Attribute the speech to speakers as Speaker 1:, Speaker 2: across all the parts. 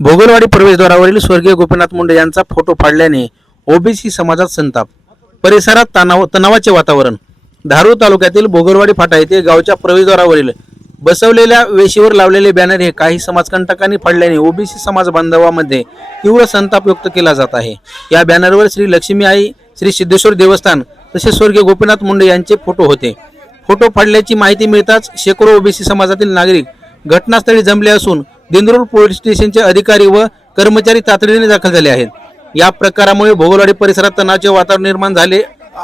Speaker 1: भोगलवाडी प्रवेशद्वारावरील स्वर्गीय गोपीनाथ मुंडे यांचा photo फाडल्याने OBC समाजात संताप. परिसरात तणाव तणावाचे वातावरण. धारूर तालुक्यातील भोगलवाडी फाटा येथे गावच्या प्रवेशद्वारावरील बसवलेल्या वेशीवर लावलेले बॅनर हे काही समाजकंटकांनी फाडल्याने ओबीसी समाज बांधवामध्ये तीव्र संताप व्यक्त केला जात आहे. या बॅनरवर श्री लक्ष्मी आई श्री सिद्धेश्वर देवस्थान तसेच स्वर्गीय गोपीनाथ मुंडे यांचे फोटो होते. फोटो फाडल्याची माहिती मिळताच शेकडो ओबीसी समाजातील नागरिक घटनास्थळी जमले असून दिंदरूर पोलीस स्टेशनचे अधिकारी व कर्मचारी तातडीने दाखल झाले आहेत. या प्रकारामुळे भोगलवाडी परिसरात तणावाचे वातावरण निर्माण झाले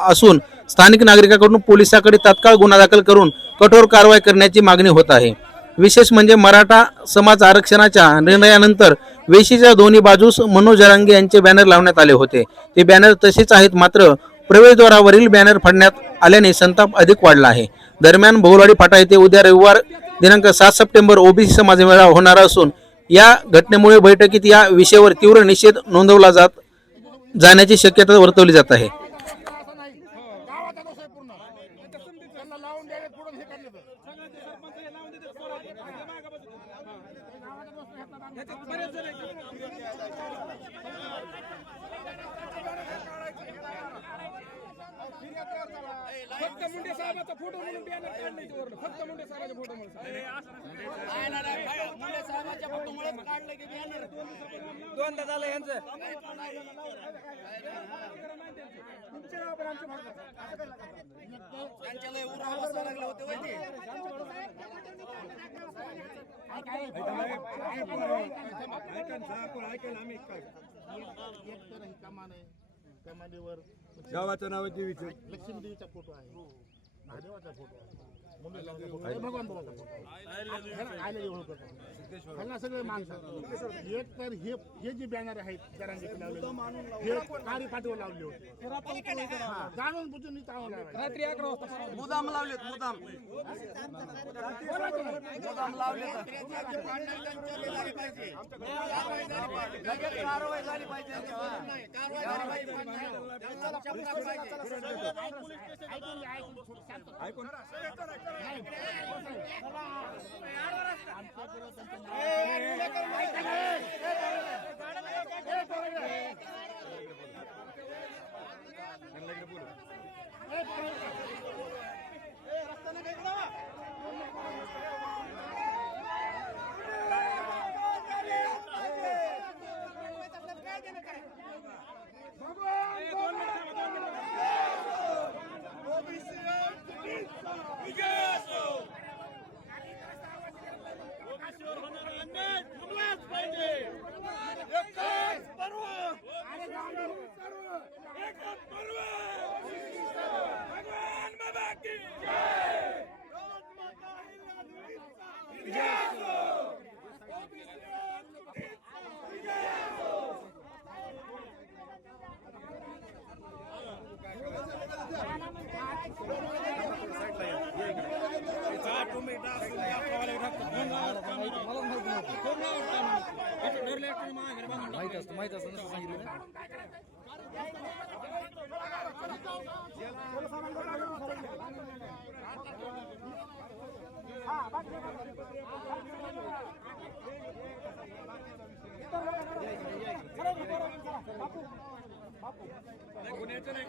Speaker 1: असून स्थानिक नागरिकांकडून पोलिसांकडे तात्काळ गुन्हा दाखल करून कठोर कारवाई करण्याची मागणी होत आहे. विशेष म्हणजे मराठा समाज आरक्षणाच्या निर्णयानंतर वेशीच्या दोन्ही बाजूस मनोज जरांगे यांचे बॅनर लावण्यात आले होते. ते बॅनर तसेच आहेत मात्र प्रवेशद्वारावरील बॅनर फाडण्यात आल्याने संताप अधिक वाढला आहे. दरम्यान भोगलवाडी फाटा येथे उद्या रविवार दिनांक सात सप्टेंबर ओबीसी समाज मेळा होणार असून या घटनेमुळे बैठकीत या विषयावर तीव्र निषेध नोंदवला जात जाण्याची शक्यता वर्तवली जात आहे
Speaker 2: गावाचा दोष आहे पूर्ण त्यांना लावून द्यायला पुढे हे काढले तर
Speaker 3: फक्त मुंडे साहेबाचा फोटो म्हणून बॅनर काढलं इथं फक्त मुंडे साहेबाचा फोटो म्हणून दोनदा झालं यांचं.
Speaker 2: एक तर ही कमान आहे कमानीवर
Speaker 4: गावाचं नाव देवीचं.
Speaker 2: लक्ष्मी देवीचा फोटो आहे. महादेवाचा फोटो आहे. ह्याला सगळे माणसं एक तर हे हे जे बॅनर आहेत हे काळी पाठीवर लावले होते हा, जाणून बुजून
Speaker 3: रात्री अकरा वाजता
Speaker 5: मुदाम लावलेत मुदाम मुदाम लावले कारवाई झाली पाहिजे यांच्यावर.
Speaker 3: माहीत असतं माहीत असतं. नसतं सांगितलं नाही, गुन्ह्याचं नाही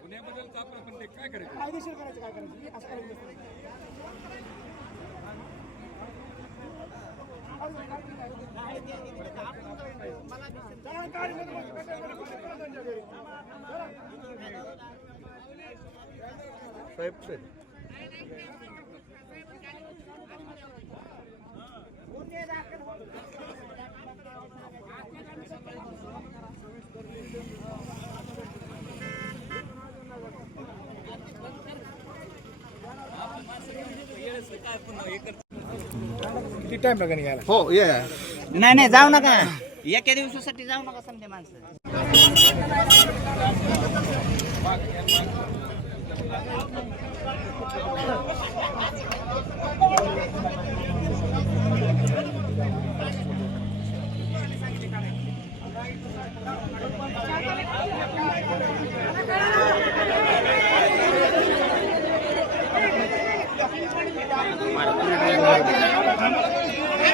Speaker 3: गुन्ह्याबद्दल आपण पण ते काय करायचं
Speaker 2: कायदेशीर करायचं काय करायचं असं करायचं
Speaker 4: साहेब
Speaker 2: किती टाइम लागेल घ्यायला
Speaker 4: हो ये.
Speaker 5: नाही नाही जाऊ नका. एका दिवसासाठी जाऊ नका समजे माणसं.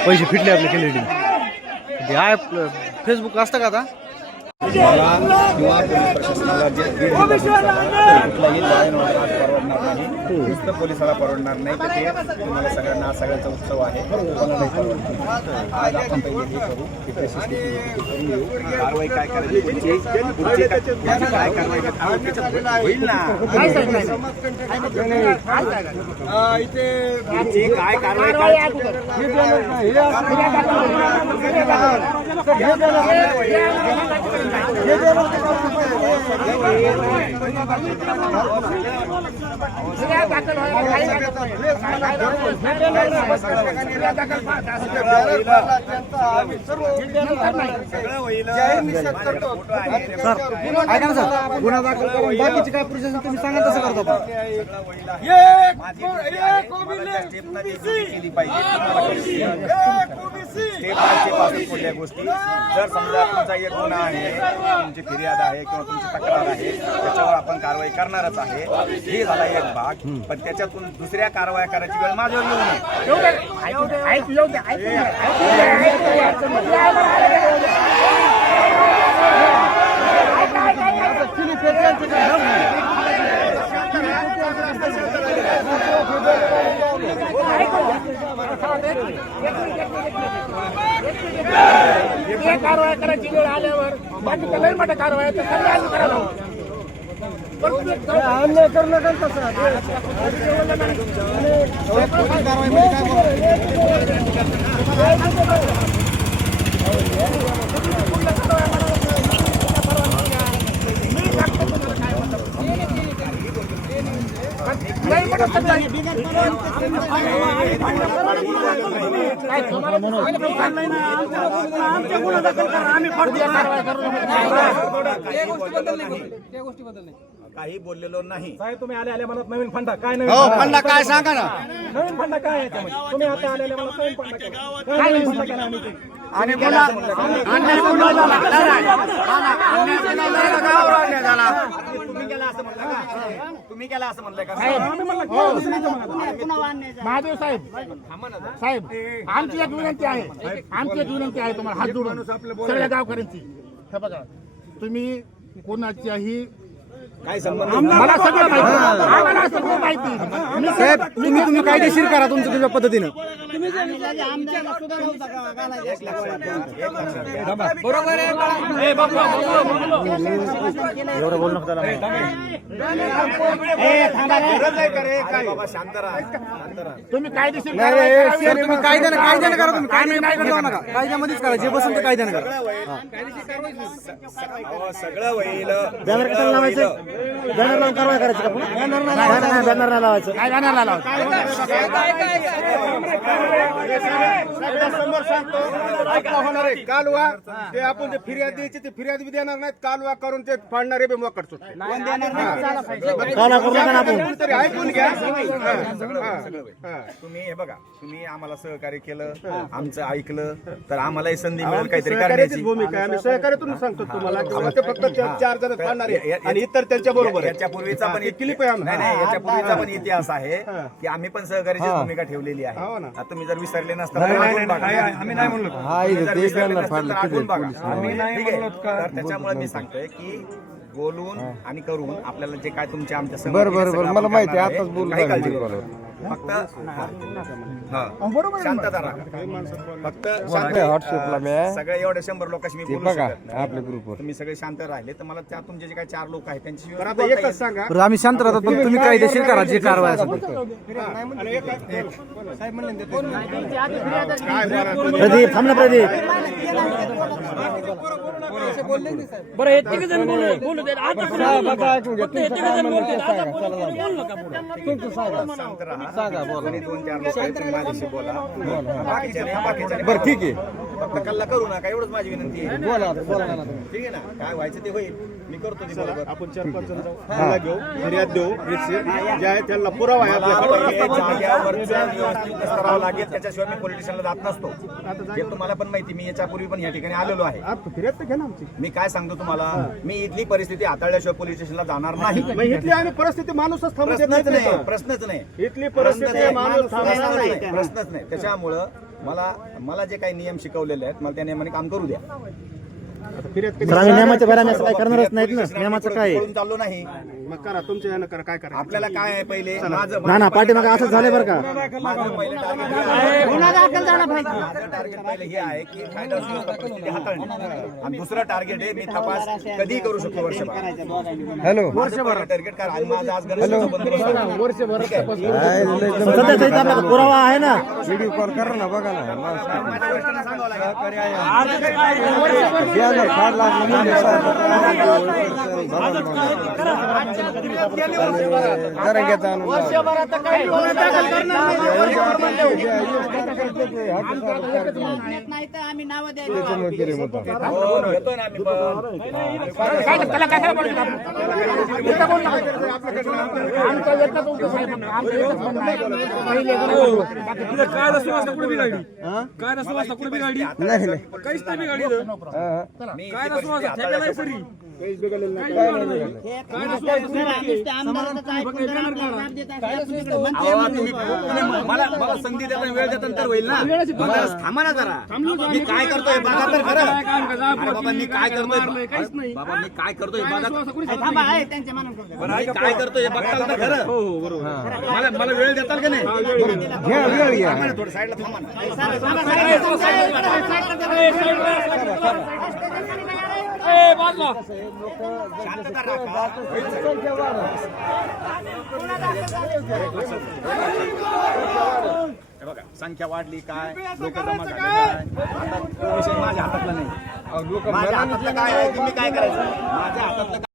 Speaker 4: पैसे फिटले आपले केले
Speaker 6: आहे फेसबुक असतं का आता
Speaker 7: मला किंवा पोलीस प्रशासनाला जे दीड दिवस झाला, कुठलाही लढाई आज परवडणार नाही नुसतं पोलिसाला परवडणार नाही तर ते? तुम्हाला सगळ्यांना सगळ्यांचा उत्सव आहे. कोणालाही परवडणार नाही. आज आपण पहिले हे करू करून घेऊ. कारवाई काय करायची पुढची? पुढची काय कारवाई होईल ना? काय कारवाई काय
Speaker 2: गुन्हा दाखल व्हायला काही लागत नाही. सगळ्या दाखल पहा. नंतर
Speaker 6: ना करतो आपण.
Speaker 7: कुठल्या गोष्टी जर समजा तुमचा एक गुन्हा आहे तुमची फिर्याद आहे किंवा तुमची तक्रार आहे त्याच्यावर आपण कारवाई करणारच आहे हे झाला एक भाग पण त्याच्यातून दुसऱ्या कारवाया करायची वेळ माझ्यावर येऊ नये
Speaker 2: येऊ दे. ऐकू दे. ऐकू येऊ दे. ऐकू दे. ऐकू दे. ऐकू दे. ऐकू दे. हे कारवाया करायची वेळ बाकीच्या बाकी लई मोठ्या कारवाया आहेत, त्या सगळ्या आम्ही करायला हवं. पण तुम्ही जाऊ- लई मोठं सगळं आहे. काय तुम्हाला आमच्या गुन्हा दाखल करा आम्ही फडक्या कारवाया करू
Speaker 7: काही बोललेलो नाही
Speaker 3: तुम्ही आले आले म्हणत नवीन फंडा काय नवीन
Speaker 6: हो फंडा काय सांगा ना
Speaker 3: नवीन फंडा काय आहे? तुम्ही आता आलेले म्हणत नवीन फंडा. काय नवीन फंडा केला आम्ही?
Speaker 6: आणि गुन्हा अन्याय गुन्हा झाला. नाही, नाही. ना, अन्याय गुन्हा झाला, गावावर अन्याय झाला.
Speaker 7: तुम्ही केला असं म्हणलं का? तुम्ही केला असं म्हणलं का?
Speaker 2: महादेव साहेब साहेब आमची एक विनंती आहे. आमची एक विनंती आहे तुम्हाला हात जोडून सगळ्या गावकऱ्यांची. हे बघा तुम्ही कोणाच्याही
Speaker 7: काय संबंध?
Speaker 2: मला सगळं माहिती. आम्हाला सगळं माहिती. मी
Speaker 6: साहेब तुम्ही तुम्ही कायदेशीर करा तुमच्या तुमच्या पद्धतीनं. एवढं बोलणं त्याला.
Speaker 7: गरज आहे का रे? काय? बाबा शांत राहा.
Speaker 2: तुम्ही कायदेशीर.
Speaker 6: सर, तुम्ही कायद्यानं कायद्यानं करा तुम्ही.
Speaker 2: नाही
Speaker 6: जाऊ नका कायद्यामध्येच करा. जे बसून ते कायद्यानं करा.
Speaker 7: सगळं होईल.
Speaker 6: बॅनर लावायचं बॅनर लावून कारवाई करायची का पुन्हा? बॅनर नाही बॅनर नाही लावायचं
Speaker 2: काय
Speaker 4: समोर सांगतो ऐका होणार आहे कालवा ते आपण जे फिर्याद द्यायची ते फिर्याद बी देणार नाहीत कालवा करून ते फाडणारे बी मोकट सुटले
Speaker 6: काला करू नका ना आपण
Speaker 4: तरी ऐकून घ्या हा, हा.
Speaker 7: तुम्ही हे बघा तुम्ही आम्हाला सहकार्य केलं आमचं ऐकलं तर आम्हालाही संधी मिळेल काहीतरी
Speaker 4: सहकार्याचीच
Speaker 7: करण्याची
Speaker 4: भूमिका आहे आम्ही सहकार्यातून सांगतो तुम्हाला ते फक्त चार- जण फाडणारे आणि इतर त्यांच्या बरोबर
Speaker 7: याच्या पूर्वीचा पण
Speaker 4: क्लिप आहे आम्ही.
Speaker 7: नाही नाही याच्या पूर्वीचा पण इतिहास आहे की आम्ही पण सहकार्याची भूमिका ठेवलेली आहे
Speaker 4: हो ना.
Speaker 7: आता तुम्ही जर विसरले नसता तर आठवून बघा. तुम्ही जर विसरले नसता तर आठवून बघा. ठीक आहे? तर त्याच्यामुळे मी सांगतोय की बोलून आणि करून आपल्याला जे काय तुमच्या आमच्या
Speaker 6: बरं, बरं, बरं. मला माहिती आहे. आताच बोलून
Speaker 7: काही काळजी
Speaker 6: झालं.
Speaker 7: करू नका. फक्त हा. शांतता राखा फक्त शांत
Speaker 6: व्हॉट्सअपला मी
Speaker 7: सगळे एवढे शंभर लोकांशी मी बोलू
Speaker 6: बघा
Speaker 7: शकत नाही.
Speaker 6: आपल्या ग्रुपवर
Speaker 7: तुम्ही सगळे शांत राहिले तर मला त्या तुमचे जे काही चार लोक आहेत त्यांच्याशी
Speaker 4: एकच सांगा.
Speaker 6: बरं आम्ही शांत राहतो पण तुम्ही कायदेशीर करा जे कारवाई असेल ते. प्रदीप थांब ना प्रदीप.
Speaker 3: बरं हे तिघ जण बोलू बोलू आता फक्त हे तिघ जण बोलते आता बोलू बोलू नका पुढे.
Speaker 7: शांत राहा आणि दोन चार लोक आहेत तुम्ही माझ्याशी बोला. बाकीच्या बाकीच्या
Speaker 6: बरं ठीक आहे.
Speaker 7: फक्त कल्ला करू नका एवढंच माझी विनंती आहे.
Speaker 6: बोला बोला ना.
Speaker 7: ठीक आहे ना? काय व्हायचं ते होईल. करतो
Speaker 4: आपण चार पाच जण जाऊ. त्याला घेऊ फिर्याद देऊ. जे आहे त्यांना पुरावा आहे आपल्याकडे.
Speaker 7: हे. लागेल त्याच्याशिवाय मी पोलीस स्टेशनला जात नसतो. हे तुम्हाला पण माहिती मी याच्यापूर्वी पण या ठिकाणी आलेलो आहे.
Speaker 4: आप फिर्याद तर घ्या ना आमची.
Speaker 7: मी काय सांगतो तुम्हाला? मी इथली परिस्थिती हाताळल्याशिवाय पोलीस स्टेशनला जाणार नाही.
Speaker 4: इथली आम्ही परिस्थिती माणूसच थांबू देत
Speaker 7: प्रश्नच
Speaker 4: नाही
Speaker 7: प्रश्नच नाही.
Speaker 4: इथली परिस्थिती माणूस थांबणार नाही
Speaker 7: प्रश्नच नाही. त्याच्यामुळं मला मला जे काही नियम शिकवलेले आहेत मला त्या नियमाने काम करू द्या.
Speaker 2: सर आम्ही नियमाच्या बाहेर आम्ही असं काय करणारच नाहीत ना. नियमाचं काय आहे?
Speaker 7: चाललो नाही.
Speaker 4: मग करा तुमच्या यानं करा काय करा?
Speaker 7: आपल्याला काय आहे पहिले? माझं
Speaker 2: ना ना पाठीमागे असं झालं बरं का?
Speaker 7: माझं पहिलं target आहे. माझं टार्गेट पहिले हे आहे की कायदा सुव्यवस्था परिस्थिती हाताळणे. आणि दुसरं टार्गेट आहे मी तपास कधी करू शकतो वर्षभर हॅलो. वर्षभर टार्गेट करा आणि माझं आज गणेशाचा बंदोबस्त आहे. ठीक आहे?
Speaker 2: सध्या सहित आपला पुरावा आहे ना.
Speaker 5: द्यायला
Speaker 7: हो, घेतोय ना
Speaker 2: काय करायला पाहिजे आपण? इथं कोण नाही. एकच म्हणणं आहे. पहिले
Speaker 3: तुला काय रस्ता वाजता कुठे बिघाडी काय रस्ता वाजता कुठे बिघाडी काहीच नाही.
Speaker 7: मी
Speaker 3: काय रस्ता वाजता. सरी.
Speaker 7: अहो, तुम्ही तुम्ही मला मला संधी देता वेळ देता तर होईल ना? मला थांबा ना जरा. मी काय करतोय बघा तर खरं अरे बाबा मी काय करतोय?
Speaker 3: काहीच नाही.
Speaker 7: बाबा मी काय करतोय बघा. बरं, मी काय करतोय हे बघताल तर खरं. हो बरोबर. मला मला वेळ देताल का नाही? थांबा ना, थोडं साईडला थांबा ना. हे बघा संख्या वाढली काय? लोक जमा झाले काय? विषय माझ्या हातातला नाही. माझ्या हातातलं काय आहे? की मी काय करायचं? माझ्या हातातलं